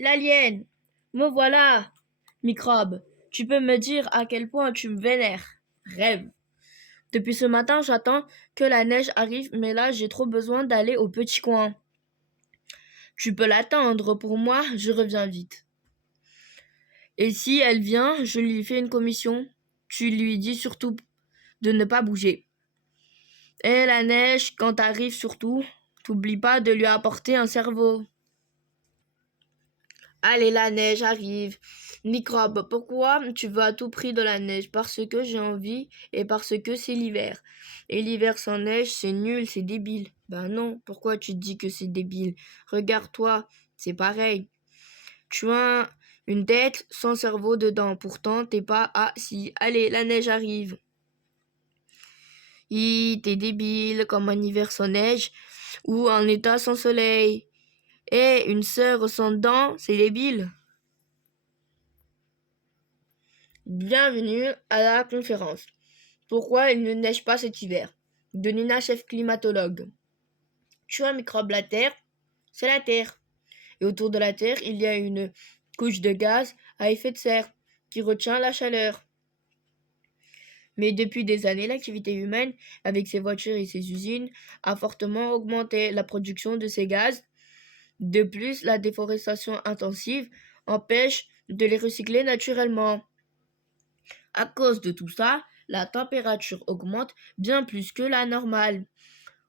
l'alien! Me voilà! Microbe, tu peux me dire à quel point tu me vénères? Rêve. Depuis ce matin, j'attends que la neige arrive, mais là, j'ai trop besoin d'aller au petit coin. Tu peux l'attendre pour moi, je reviens vite. Et si elle vient, je lui fais une commission. Tu lui dis surtout de ne pas bouger. Et la neige, quand t'arrives surtout, t'oublie pas de lui apporter un cerveau. Allez, la neige arrive. Microbe, pourquoi tu veux à tout prix de la neige? Parce que j'ai envie et parce que c'est l'hiver. Et l'hiver sans neige, c'est nul, c'est débile. Ben non, pourquoi tu te dis que c'est débile? Regarde-toi, c'est pareil. Tu as une tête sans cerveau dedans, pourtant t'es pas assis. Allez, la neige arrive. T'es débile comme un hiver sans neige ou un état sans soleil. Et une sœur sans dents, c'est débile. Bienvenue à la conférence. Pourquoi il ne neige pas cet hiver? De Nina, chef climatologue. Tu vois, microbe, la Terre, c'est la Terre. Et autour de la Terre, il y a une couche de gaz à effet de serre qui retient la chaleur. Mais depuis des années, l'activité humaine, avec ses voitures et ses usines, a fortement augmenté la production de ces gaz. De plus, la déforestation intensive empêche de les recycler naturellement. À cause de tout ça, la température augmente bien plus que la normale,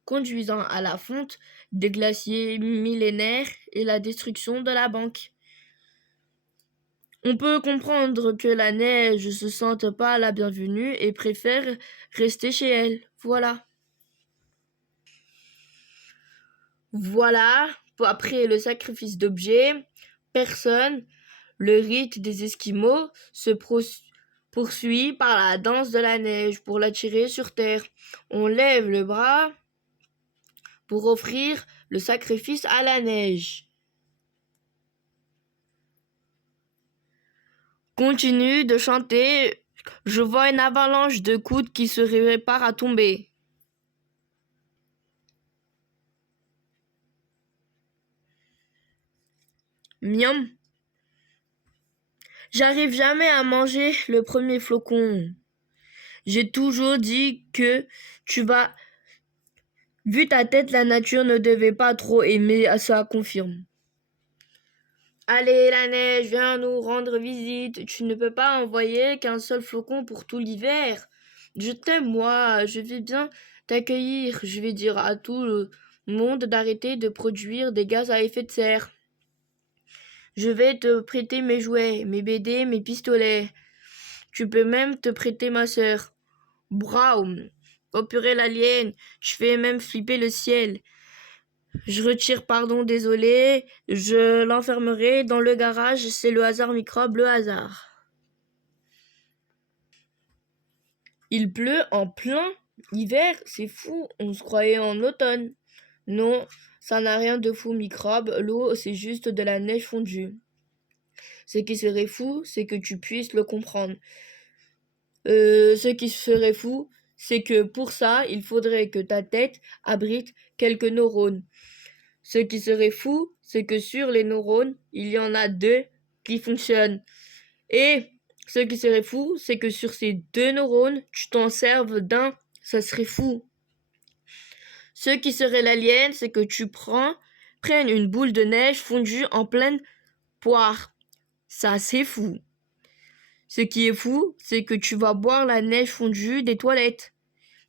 conduisant à la fonte des glaciers millénaires et la destruction de la banque. On peut comprendre que la neige se sente pas la bienvenue et préfère rester chez elle. Voilà. Voilà, après le sacrifice d'objets, personne, le rite des Esquimaux se poursuit par la danse de la neige pour l'attirer sur terre. On lève le bras pour offrir le sacrifice à la neige. Continue de chanter. Je vois une avalanche de coudes qui se prépare à tomber. Miam. J'arrive jamais à manger le premier flocon. J'ai toujours dit que tu vas... Vu ta tête, la nature ne devait pas trop aimer, ça confirme. Allez, la neige, viens nous rendre visite. Tu ne peux pas envoyer qu'un seul flocon pour tout l'hiver. Je t'aime, moi. Je vais bien t'accueillir. Je vais dire à tout le monde d'arrêter de produire des gaz à effet de serre. Je vais te prêter mes jouets, mes BD, mes pistolets. Tu peux même te prêter ma sœur. Brown. Oh purée, l'alien. Je fais même flipper le ciel. Je retire, pardon, désolé. Je l'enfermerai dans le garage. C'est le hasard microbe, le hasard. Il pleut en plein hiver. C'est fou. On se croyait en automne. Non, ça n'a rien de fou microbe. L'eau, c'est juste de la neige fondue. Ce qui serait fou, c'est que tu puisses le comprendre. Ce qui serait fou, c'est que pour ça, il faudrait que ta tête abrite quelques neurones. Ce qui serait fou, c'est que sur les neurones, il y en a 2 qui fonctionnent. Et ce qui serait fou, c'est que sur ces 2 neurones, tu t'en serves d'un. Ça serait fou. Ce qui serait l'alien, c'est que tu prennes une boule de neige fondue en pleine poire. Ça, c'est fou. Ce qui est fou, c'est que tu vas boire la neige fondue des toilettes.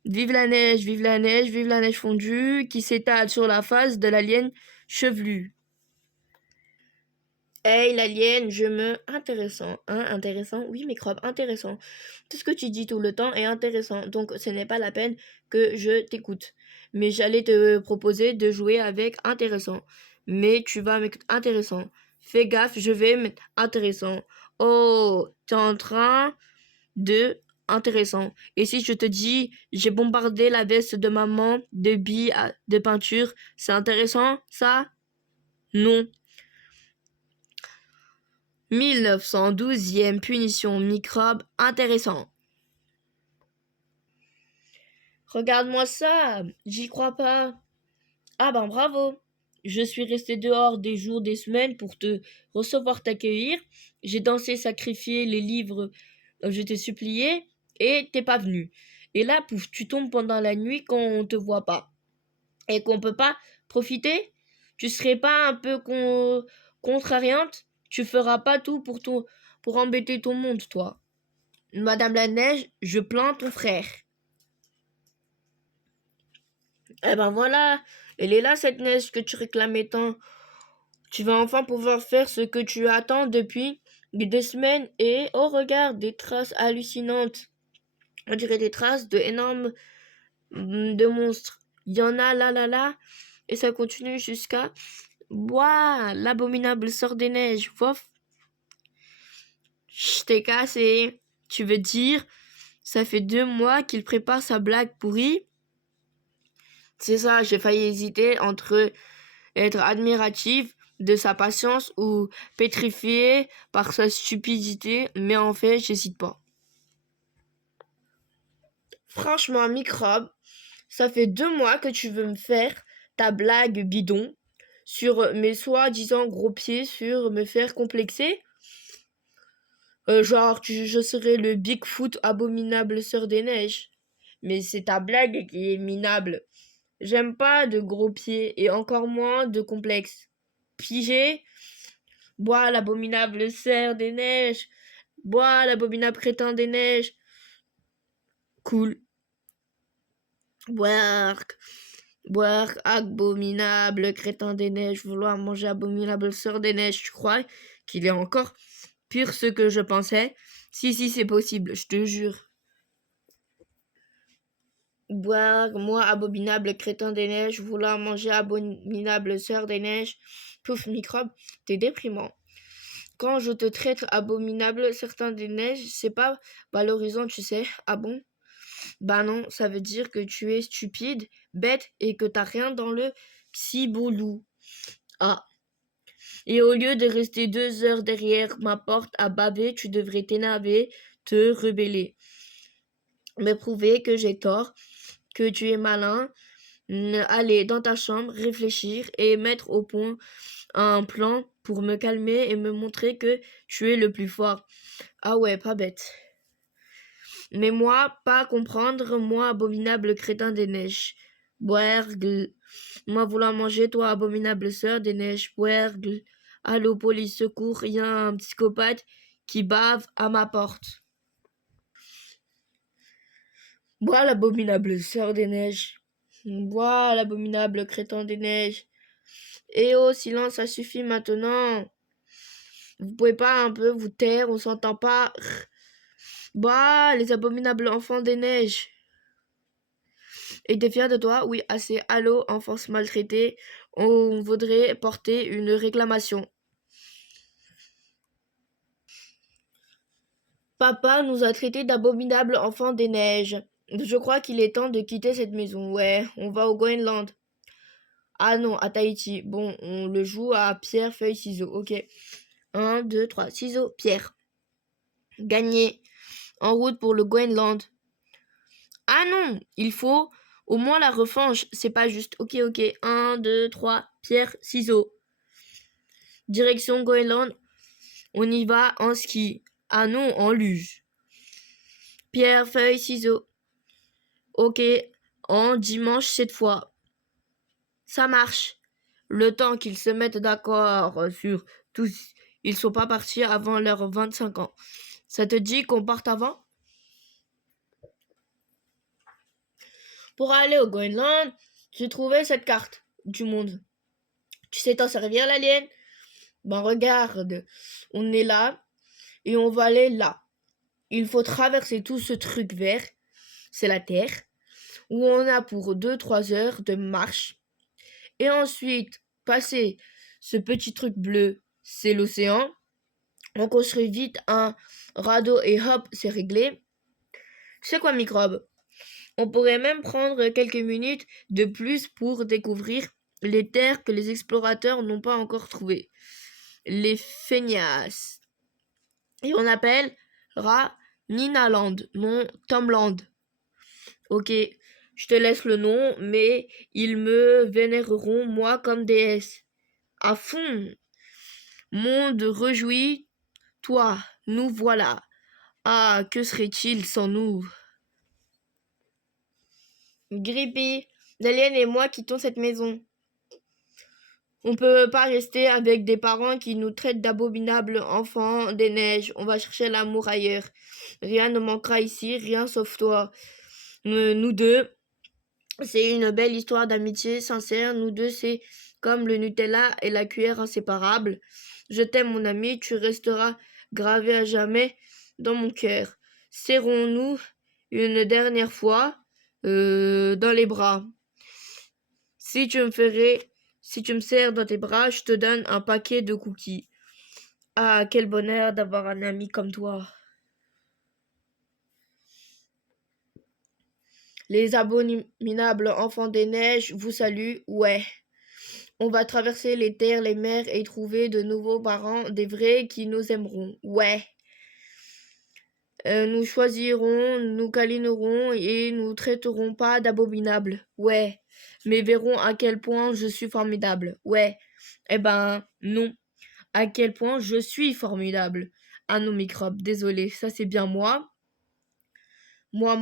Vive la neige, vive la neige, vive la neige fondue qui s'étale sur la face de l'alien chevelu. Hey l'alien, je me... Intéressant, hein, intéressant. Oui, microbe, intéressant. Tout ce que tu dis tout le temps est intéressant, donc ce n'est pas la peine que je t'écoute. Mais j'allais te proposer de jouer avec intéressant. Mais tu vas mettre intéressant. Fais gaffe, je vais mettre intéressant. Oh, t'es en train de intéressant. Et si je te dis, j'ai bombardé la veste de maman de billes de peinture, c'est intéressant, ça? Non. 1912e punition microbe intéressant. Regarde-moi ça, j'y crois pas. Ah ben bravo. Je suis resté dehors des jours, des semaines pour te recevoir, t'accueillir. J'ai dansé, sacrifié les livres, je t'ai supplié, et t'es pas venu. Et là, pouf, tu tombes pendant la nuit quand on te voit pas. Et qu'on peut pas profiter? Tu serais pas un peu contrariante? Tu feras pas tout pour embêter ton monde, toi. Madame la Neige, je plains ton frère. Eh ben voilà, elle est là cette neige que tu réclamais tant. Tu vas enfin pouvoir faire ce que tu attends depuis des semaines et oh regarde, des traces hallucinantes. On dirait des traces de énormes de monstres. Il y en a là et ça continue jusqu'à Bois, l'abominable sort des neiges. Fof, je t'ai cassé. Tu veux dire, ça fait 2 mois qu'il prépare sa blague pourrie? C'est ça, j'ai failli hésiter entre être admirative de sa patience ou pétrifiée par sa stupidité, mais en fait, j'hésite pas. Franchement, microbe, ça fait 2 mois que tu veux me faire ta blague bidon sur mes soi-disant gros pieds, sur me faire complexer. Genre, je serais le Bigfoot abominable sœur des neiges. Mais c'est ta blague qui est minable. J'aime pas de gros pieds et encore moins de complexes. Pigé, bois l'abominable sœur des neiges. Bois l'abominable crétin des neiges. Cool. Boire, boire, abominable crétin des neiges. Vouloir manger abominable sœur des neiges. Tu crois qu'il est encore pire ce que je pensais? Si, c'est possible, je te jure. Boire, moi, abominable crétin des neiges, vouloir manger abominable sœur des neiges. Pouf, microbe, t'es déprimant. Quand je te traite abominable certain des neiges, c'est pas valorisant, tu sais. Ah bon? Bah non, ça veut dire que tu es stupide, bête et que t'as rien dans le ciboulou. Ah. Et au lieu de rester 2 heures derrière ma porte à baver, tu devrais t'énerver, te rebeller. Me prouver que j'ai tort, que tu es malin, aller dans ta chambre, réfléchir et mettre au point un plan pour me calmer et me montrer que tu es le plus fort. Ah ouais, pas bête. Mais moi, pas comprendre, moi, abominable crétin des neiges. Boergle. Moi, vouloir manger, toi, abominable sœur des neiges. Boergle. Allô, police, secours, il y a un psychopathe qui bave à ma porte. Bois l'abominable sœur des neiges. Bois l'abominable crétin des neiges. Eh oh, silence, ça suffit maintenant. Vous pouvez pas un peu vous taire, on s'entend pas. Bois, les abominables enfants des neiges. Et t'es fier de toi? Oui, assez. Allô, enfance maltraitée. On voudrait porter une réclamation. Papa nous a traités d'abominables enfants des neiges. Je crois qu'il est temps de quitter cette maison. Ouais, on va au Groenland. Ah non, à Tahiti. Bon, on le joue à pierre, feuille, ciseaux. Ok. 1, 2, 3. Ciseaux, pierre. Gagné. En route pour le Groenland. Ah non, il faut au moins la revanche. C'est pas juste. Ok. 1, 2, 3. Pierre, ciseaux. Direction Groenland. On y va en ski. Ah non, en luge. Pierre, feuille, ciseaux. Ok. En dimanche cette fois. Ça marche. Le temps qu'ils se mettent d'accord sur tous, ils sont pas partis avant leurs 25 ans. Ça te dit qu'on parte avant? Pour aller au Groenland, j'ai trouvé cette carte du monde. Tu sais t'en servir, l'alien? Ben regarde, on est là et on va aller là. Il faut traverser tout ce truc vert, c'est la Terre, où on a pour 2-3 heures de marche. Et ensuite, passer ce petit truc bleu, c'est l'océan. On construit vite un radeau et hop, c'est réglé. C'est quoi, microbe? On pourrait même prendre quelques minutes de plus pour découvrir les terres que les explorateurs n'ont pas encore trouvées. Les feignasses. Et on appellera Ninaland, non Tomland. Ok, Je te laisse le nom, mais ils me vénéreront, moi, comme déesse. À fond, monde rejoui, toi, nous voilà. Ah, que serait-il sans nous? Grippy, Dalian et moi quittons cette maison. On peut pas rester avec des parents qui nous traitent d'abominables enfants des neiges. On va chercher l'amour ailleurs. Rien ne manquera ici, rien sauf toi. Nous deux, c'est une belle histoire d'amitié sincère. Nous deux, c'est comme le Nutella et la cuillère inséparables. Je t'aime, mon ami, tu resteras gravé à jamais dans mon cœur. Serrons-nous une dernière fois dans les bras. Si tu me ferais, si tu me serres dans tes bras, je te donne un paquet de cookies. Ah, quel bonheur d'avoir un ami comme toi. Les abominables enfants des neiges vous saluent, ouais. On va traverser les terres, les mers et trouver de nouveaux parents, des vrais qui nous aimeront, ouais. Nous choisirons, nous câlinerons et nous traiterons pas d'abominables, ouais. Mais verrons à quel point je suis formidable, ouais. Eh ben, non. À quel point je suis formidable. Ah non, microbe, désolé, ça c'est bien moi. Moi.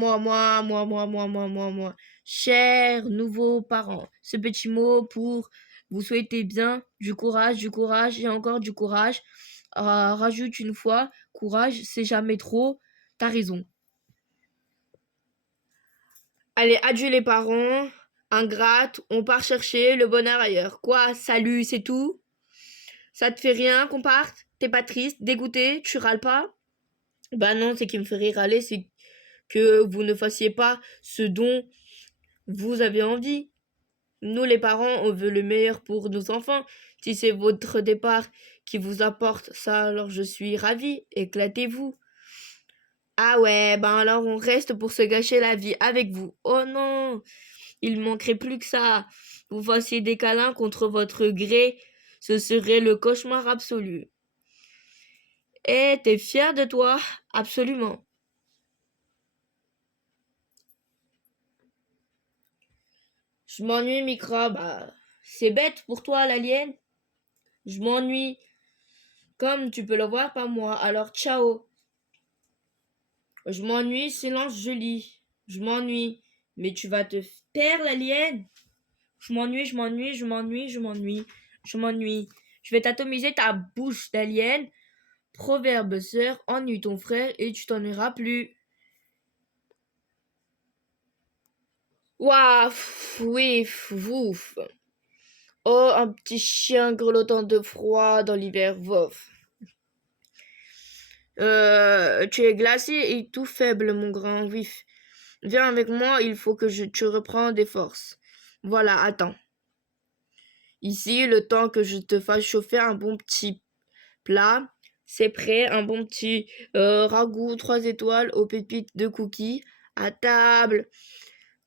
Chers nouveaux parents, ce petit mot pour vous souhaiter bien, du courage et encore du courage. Rajoute une fois, courage, c'est jamais trop. T'as raison. Allez, adieu les parents. Ingrate, on part chercher le bonheur ailleurs. Quoi, salut, c'est tout? Ça te fait rien qu'on parte? T'es pas triste, dégoûté, tu râles pas? Bah non, ce qui me ferait râler, c'est que vous ne fassiez pas ce dont vous avez envie. Nous, les parents, on veut le meilleur pour nos enfants. Si c'est votre départ qui vous apporte ça, alors je suis ravie. Éclatez-vous. Ah ouais, ben alors on reste pour se gâcher la vie avec vous. Oh non, il manquerait plus que ça. Vous fassiez des câlins contre votre gré, ce serait le cauchemar absolu. Eh, t'es fier de toi? Absolument. Je m'ennuie, microbe. Ah, c'est bête pour toi, l'alien. Je m'ennuie. Comme tu peux le voir par moi. Alors, ciao. Je m'ennuie, silence, je lis. Je m'ennuie. Mais tu vas te taire, l'alien. Je m'ennuie. Je vais t'atomiser ta bouche d'alien. Proverbe sœur, ennuie ton frère et tu t'en iras plus. Ouah, oui, ouf. Oh, un petit chien grelottant de froid dans l'hiver, vof. Tu es glacé et tout faible, mon grand vif. Viens avec moi, il faut que tu reprends des forces. Voilà, attends. Ici, le temps que je te fasse chauffer un bon petit plat, c'est prêt, un bon petit ragoût 3 étoiles aux pépites de cookies. À table.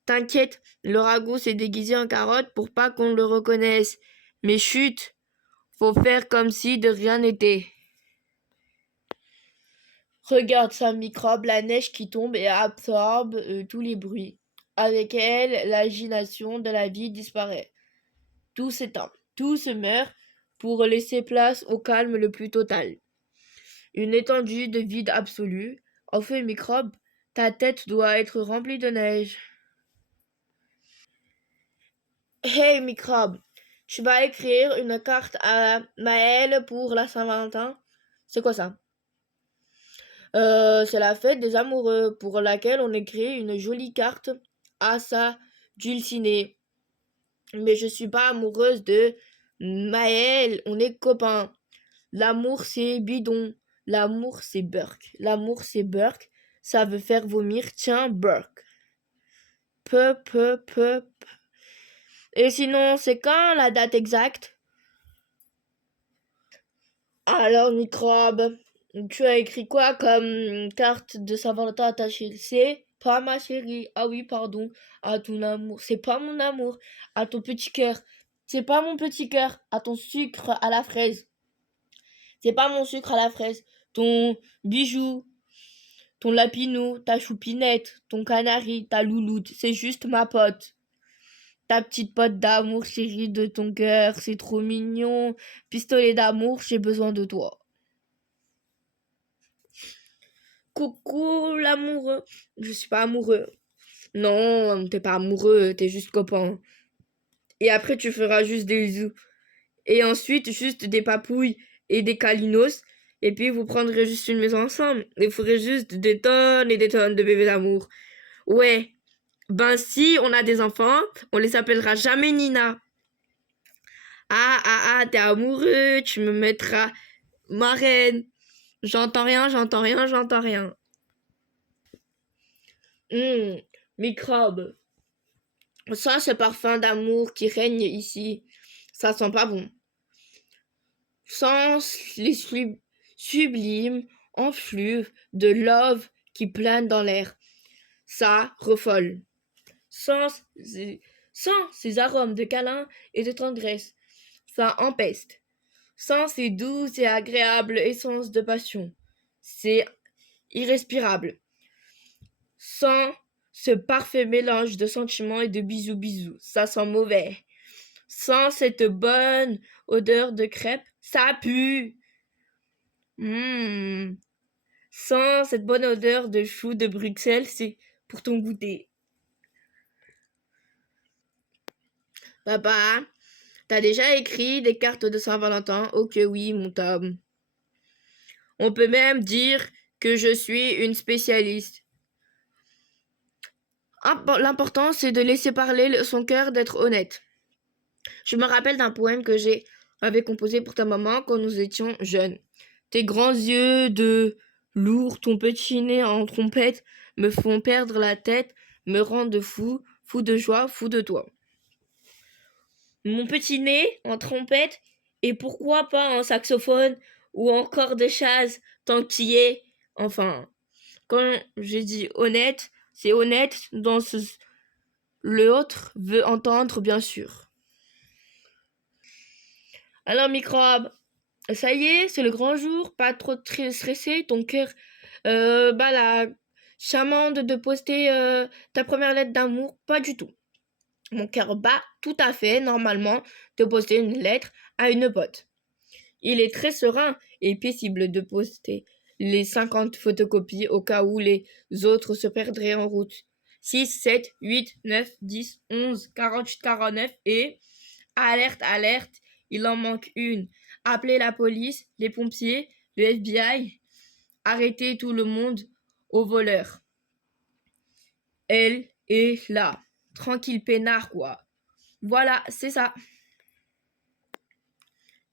T'inquiète, le ragoût s'est déguisé en carotte pour pas qu'on le reconnaisse. Mais chut, faut faire comme si de rien n'était. Regarde ça, microbe, la neige qui tombe et absorbe tous les bruits. Avec elle, l'agitation de la vie disparaît. Tout s'éteint, tout se meurt pour laisser place au calme le plus total. Une étendue de vide absolu. Enfin, microbe, ta tête doit être remplie de neige. Hey, microbe, tu vas écrire une carte à Maëlle pour la Saint-Valentin. C'est quoi ça? C'est la fête des amoureux pour laquelle on écrit une jolie carte à sa dulcinée. Mais je suis pas amoureuse de Maëlle, on est copains. L'amour c'est bidon, l'amour c'est Burke, ça veut faire vomir, tiens Burke. Peu. Et sinon, c'est quand la date exacte? Alors, microbe, tu as écrit quoi comme carte de Saint-Valentin à ta chérie? C'est pas ma chérie. Ah oui, pardon. À ton amour. C'est pas mon amour. À ton petit cœur. C'est pas mon petit cœur. À ton sucre à la fraise. C'est pas mon sucre à la fraise. Ton bijou. ton lapinou, ta choupinette, ton canari, ta louloute, c'est juste ma pote. Ta petite pote d'amour, chérie de ton cœur, c'est trop mignon. Pistolet d'amour, j'ai besoin de toi. Coucou l'amoureux. Je suis pas amoureux. Non, t'es pas amoureux, t'es juste copain. Et après, tu feras juste des bisous. Et ensuite, juste des papouilles et des câlinos. Et puis, vous prendrez juste une maison ensemble. Et vous ferez juste des tonnes et des tonnes de bébés d'amour. Ouais. Ben, si on a des enfants, on les appellera jamais Nina. Ah, t'es amoureux, tu me mettras marraine. J'entends rien, j'entends rien, j'entends rien. Microbe. Ça, ce parfum d'amour qui règne ici, ça sent pas bon. Sans les sublimes enfluves de love qui planent dans l'air. Ça refole. Sans, sans ces arômes de câlin et de tendresse, ça empeste. Sans ces douces et agréables essences de passion, c'est irrespirable. Sans ce parfait mélange de sentiments et de bisous bisous, ça sent mauvais. Sans cette bonne odeur de crêpes, ça pue. Sans cette bonne odeur de choux de Bruxelles, c'est pour ton goûter. Papa, t'as déjà écrit des cartes de Saint-Valentin? Ok, oui, mon Tom. On peut même dire que je suis une spécialiste. L'important, c'est de laisser parler son cœur, d'être honnête. Je me rappelle d'un poème que j'avais composé pour ta maman quand nous étions jeunes. Tes grands yeux de lourd, ton petit nez en trompette me font perdre la tête, me rendent fou, fou de joie, fou de toi. Mon petit nez en trompette, et pourquoi pas en saxophone ou encore de chasse tant qu'il y est. Enfin, quand j'ai dit honnête, c'est honnête dans ce... L'autre veut entendre, bien sûr. Alors, microbe, ça y est, c'est le grand jour, pas trop très stressé, ton cœur la charmante de poster ta première lettre d'amour, pas du tout. Mon cœur bat tout à fait normalement de poster une lettre à une pote. Il est très serein et paisible de poster les 50 photocopies au cas où les autres se perdraient en route. 6, 7, 8, 9, 10, 11, 48, 49 et... Alerte, alerte, il en manque une. Appelez la police, les pompiers, le FBI. Arrêtez tout le monde au voleur. Elle est là. Tranquille peinard, quoi. Voilà, c'est ça.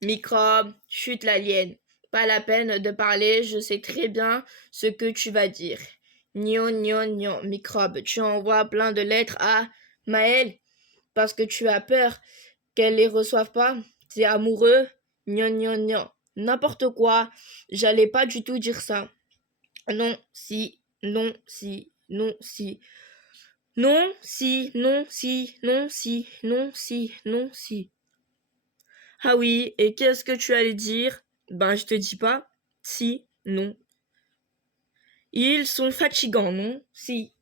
Microbe, chute l'alien. Pas la peine de parler, je sais très bien ce que tu vas dire. Gnon, microbe, tu envoies plein de lettres à Maëlle parce que tu as peur qu'elle les reçoive pas. T'es amoureux? Gnon. N'importe quoi. J'allais pas du tout dire ça. Non, si. Non, si. Non, si. Non, si. Non, si. Non, si. Non, si. Non, si. Ah oui, et qu'est-ce que tu allais dire? Ben, je te dis pas. Si. Non. Ils sont fatigants, non? Si.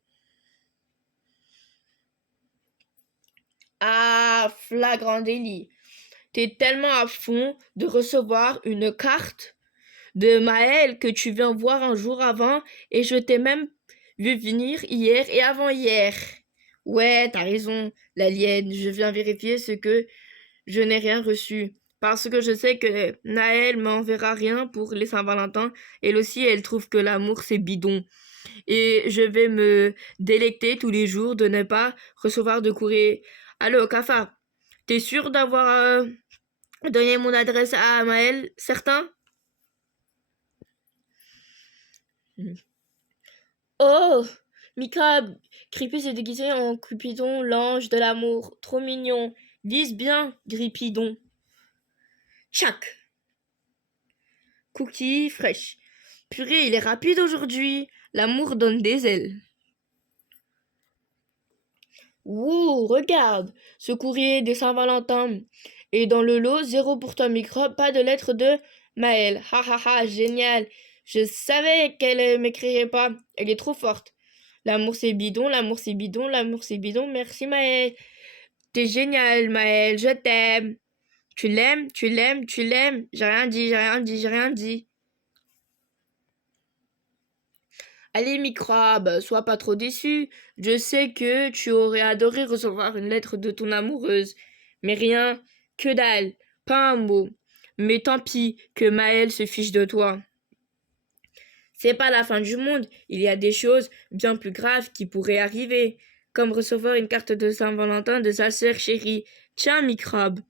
Ah, flagrant délit. T'es tellement à fond de recevoir une carte de Maëlle que tu viens voir un jour avant et je t'ai même vu venir hier et avant-hier. Ouais, t'as raison, l'alien, je viens vérifier ce que je n'ai rien reçu. Parce que je sais que Naël m'enverra rien pour les Saint-Valentin. Elle aussi, elle trouve que l'amour, c'est bidon. Et je vais me délecter tous les jours de ne pas recevoir de courrier. Allô, Kafa, t'es sûr d'avoir donné mon adresse à Maël, certain? Oh, Microbe, Creepy s'est déguisé en Cupidon, l'ange de l'amour. Trop mignon. Vise bien, Gripidon. Tchac. Cookie fraîche. Purée, il est rapide aujourd'hui. L'amour donne des ailes. Wouh, regarde, ce courrier des Saint-Valentin. Et dans le lot, 0 pour toi, Microbe, pas de lettre de Maël. Ha ha ha, génial. Je savais qu'elle m'écrirait pas. Elle est trop forte. L'amour c'est bidon, l'amour c'est bidon, l'amour c'est bidon. Merci Maëlle. T'es génial Maëlle, je t'aime. Tu l'aimes, tu l'aimes, tu l'aimes. J'ai rien dit, j'ai rien dit, j'ai rien dit. Allez microbe, sois pas trop déçu. Je sais que tu aurais adoré recevoir une lettre de ton amoureuse. Mais rien, que dalle, pas un mot. Mais tant pis que Maëlle se fiche de toi. C'est pas la fin du monde, il y a des choses bien plus graves qui pourraient arriver, comme recevoir une carte de Saint-Valentin de sa sœur chérie. Tiens, microbe.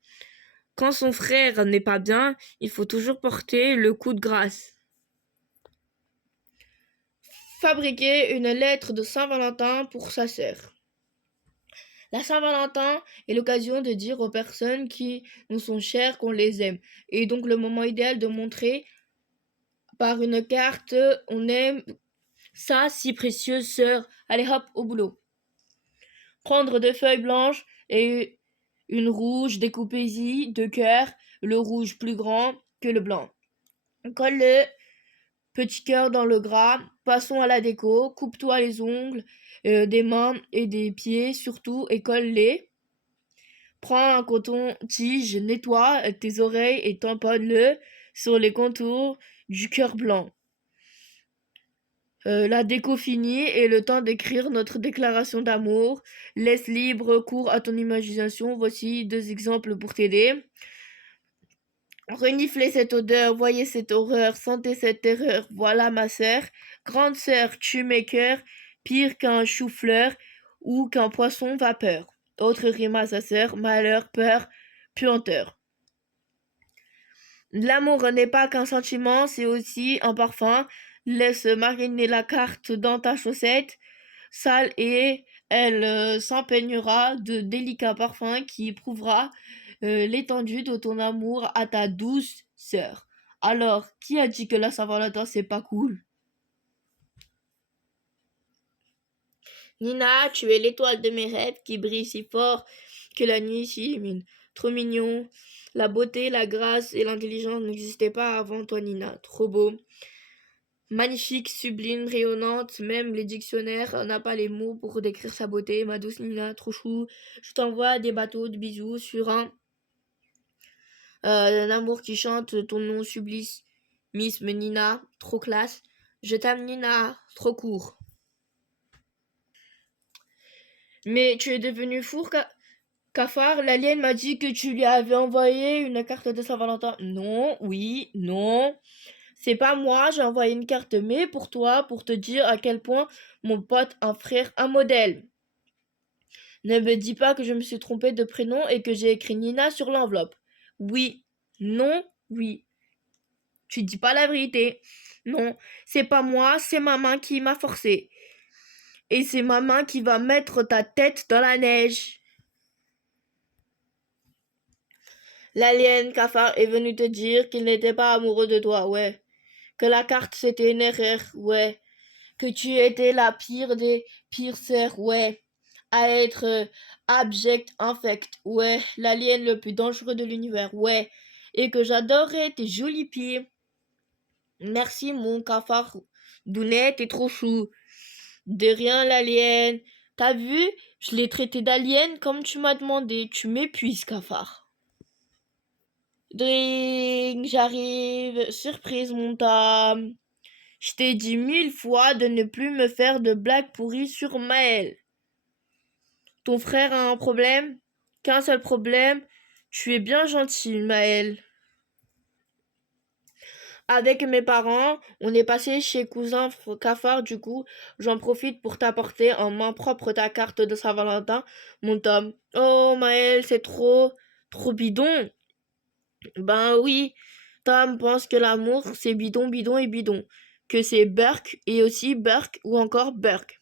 Quand son frère n'est pas bien, il faut toujours porter le coup de grâce. Fabriquer une lettre de Saint-Valentin pour sa sœur. La Saint-Valentin est l'occasion de dire aux personnes qui nous sont chères qu'on les aime, et donc le moment idéal de montrer par une carte on aime sa si précieuse sœur. Allez hop, au boulot. Prendre deux feuilles blanches et une rouge, découpez-y deux cœurs, le rouge plus grand que le blanc. Colle le petit cœur dans le gras. Passons à la déco. Coupe-toi les ongles des mains et des pieds surtout et colle-les. Prends un coton-tige, nettoie tes oreilles et tamponne-le sur les contours du cœur blanc. La déco finie et le temps d'écrire notre déclaration d'amour. Laisse libre cours à ton imagination. Voici deux exemples pour t'aider. Reniflez cette odeur, voyez cette horreur, sentez cette terreur. Voilà ma sœur. Grande sœur, tue mes cœurs, pire qu'un chou-fleur ou qu'un poisson vapeur. Autre rime à sa sœur, malheur, peur, puanteur. L'amour n'est pas qu'un sentiment, c'est aussi un parfum. Laisse mariner la carte dans ta chaussette sale et elle s'imprégnera de délicats parfums qui prouvera l'étendue de ton amour à ta douce sœur. Alors, qui a dit que la Saint-Valentin c'est pas cool? Nina, tu es l'étoile de mes rêves qui brille si fort que la nuit s'illumine. Trop mignon. La beauté, la grâce et l'intelligence n'existaient pas avant toi, Nina. Trop beau. Magnifique, sublime, rayonnante, même les dictionnaires n'ont pas les mots pour décrire sa beauté. Ma douce Nina, trop chou. Je t'envoie des bateaux de bisous sur un amour qui chante ton nom sublime. Miss Nina, trop classe. Je t'aime Nina, trop court. Mais tu es devenu fou, Cafard, l'alien m'a dit que tu lui avais envoyé une carte de Saint-Valentin. Non, oui, non. C'est pas moi, j'ai envoyé une carte, mais pour toi, pour te dire à quel point mon pote, un frère, un modèle. Ne me dis pas que je me suis trompée de prénom et que j'ai écrit Nina sur l'enveloppe. Oui, non, oui. Tu dis pas la vérité. Non, c'est pas moi, c'est ma main qui m'a forcé. Et c'est ma main qui va mettre ta tête dans la neige. L'alien cafard est venu te dire qu'il n'était pas amoureux de toi, ouais. Que la carte c'était une erreur, ouais. Que tu étais la pire des pires sœurs, ouais. À être abject, infect, ouais. L'alien le plus dangereux de l'univers, ouais. Et que j'adorais tes jolis pieds. Merci mon cafard dounet, t'es trop chou. De rien l'alien. T'as vu? Je l'ai traité d'alien comme tu m'as demandé. Tu m'épuises, cafard. Drink, j'arrive. Surprise, mon Tom. Je t'ai dit 1000 fois de ne plus me faire de blagues pourries sur Maël. Ton frère a un problème? Qu'un seul problème? Tu es bien gentil, Maël. Avec mes parents, on est passé chez cousin Cafard, du coup, j'en profite pour t'apporter en main propre ta carte de Saint-Valentin, mon Tom. Oh, Maël, c'est trop bidon. Ben oui, Tom pense que l'amour, c'est bidon, bidon et bidon. Que c'est Burke et aussi Burke ou encore Burke.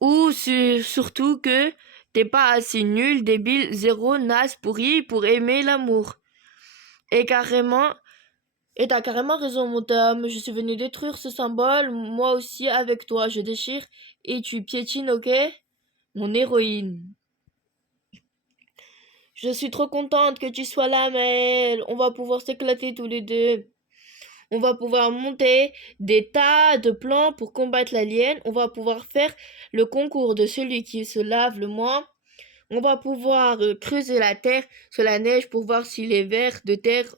Ou surtout que t'es pas assez nul, débile, zéro, naze, pourri pour aimer l'amour. Et t'as carrément raison, mon Tom. Je suis venu détruire ce symbole, moi aussi avec toi. Je déchire et tu piétines, ok? Mon héroïne. Je suis trop contente que tu sois là, Mel. On va pouvoir s'éclater tous les deux. On va pouvoir monter des tas de plans pour combattre l'alien. On va pouvoir faire le concours de celui qui se lave le moins. On va pouvoir creuser la terre sur la neige pour voir si les vers de terre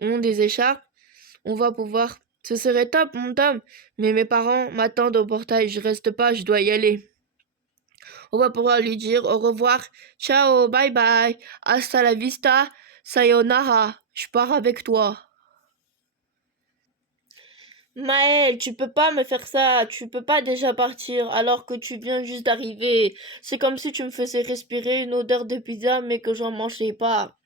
ont des écharpes. On va pouvoir... Ce serait top, mon Tom. Mais mes parents m'attendent au portail. Je reste pas, je dois y aller. On va pouvoir lui dire au revoir. Ciao, bye bye. Hasta la vista. Sayonara. Je pars avec toi. Maël, tu peux pas me faire ça, tu peux pas déjà partir alors que tu viens juste d'arriver. C'est comme si tu me faisais respirer une odeur de pizza mais que j'en mangeais pas.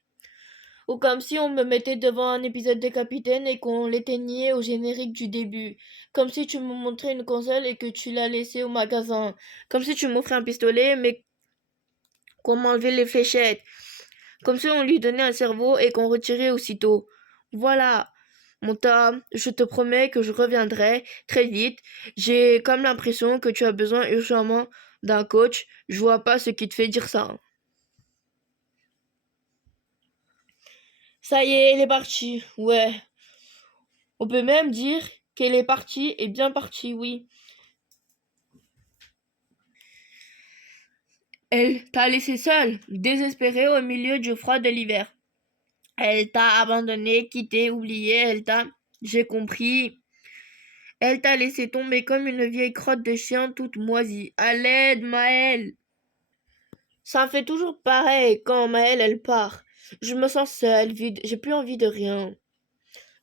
Ou comme si on me mettait devant un épisode de Capitaine et qu'on l'éteignait au générique du début. Comme si tu me montrais une console et que tu l'as laissée au magasin. Comme si tu m'offrais un pistolet mais qu'on m'enlevait les fléchettes. Comme si on lui donnait un cerveau et qu'on retirait aussitôt. Voilà. Mon Tom, je te promets que je reviendrai très vite. J'ai comme l'impression que tu as besoin urgemment d'un coach. Je vois pas ce qui te fait dire ça. Ça y est, elle est partie. Ouais. On peut même dire qu'elle est partie et bien partie, oui. Elle t'a laissé seule, désespérée au milieu du froid de l'hiver. Elle t'a abandonné, quitté, oublié, elle t'a... J'ai compris. Elle t'a laissé tomber comme une vieille crotte de chien toute moisie. À l'aide, Maëlle! Ça me fait toujours pareil quand Maëlle, elle part. Je me sens seule, vide, j'ai plus envie de rien.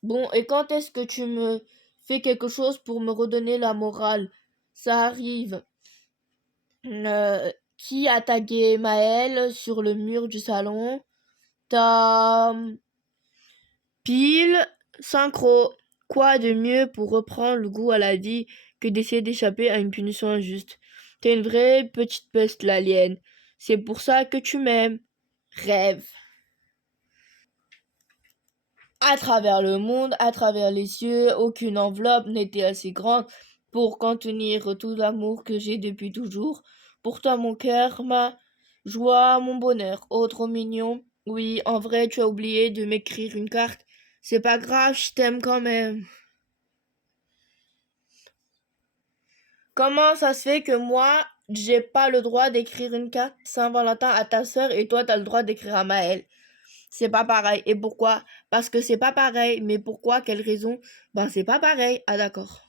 Bon, et quand est-ce que tu me fais quelque chose pour me redonner la morale? Ça arrive. Qui a tagué Maëlle sur le mur du salon? T'as pile synchro. Quoi de mieux pour reprendre le goût à la vie que d'essayer d'échapper à une punition injuste? T'es une vraie petite peste, l'alien. C'est pour ça que tu m'aimes. Rêve. À travers le monde, à travers les cieux, aucune enveloppe n'était assez grande pour contenir tout l'amour que j'ai depuis toujours. Pour toi, mon cœur, ma joie, mon bonheur. Oh, trop mignon. Oui, en vrai, tu as oublié de m'écrire une carte. C'est pas grave, je t'aime quand même. Comment ça se fait que moi, j'ai pas le droit d'écrire une carte Saint-Valentin à ta sœur et toi, t'as le droit d'écrire à Maëlle? C'est pas pareil. Et pourquoi? Parce que c'est pas pareil. Mais pourquoi? Quelle raison? Ben, c'est pas pareil. Ah, d'accord.